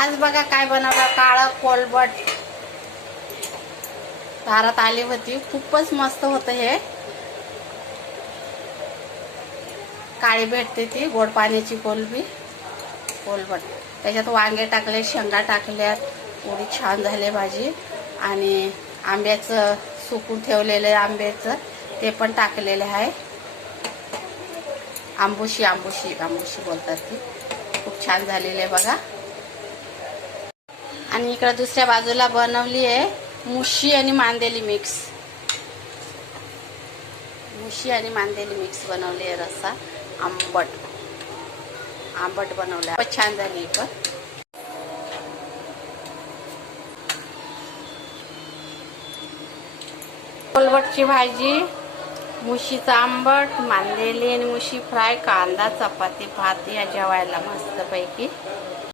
आज बघा काय बनवलं, काळं कोलबट दारात आली होती, खूपच मस्त होतं हे. काळी भेटते ती गोड पाण्याची कोलबट. त्याच्यात वांगे टाकले, शेंगा टाकल्यात, एवढी छान झाली भाजी. आणि आंब्याचं सुकून ठेवलेलं आंब्याचं ते पण टाकलेले आहे. आंबुशी बोलतात ती. खूप छान झालेली आहे बघा. आणि इकडे दुसऱ्या बाजूला बनवली आहे मुशी आणि मांदेली मिक्स. बनवली आहे. रस्सा आंबट बनवला. खूप छान झाली पण. कोलबटची भाजी, मुशीचा आंबट, मांदेली आणि मुशी फ्राय, कांदा, चपाती, भात या जेवायला मस्त पैकी.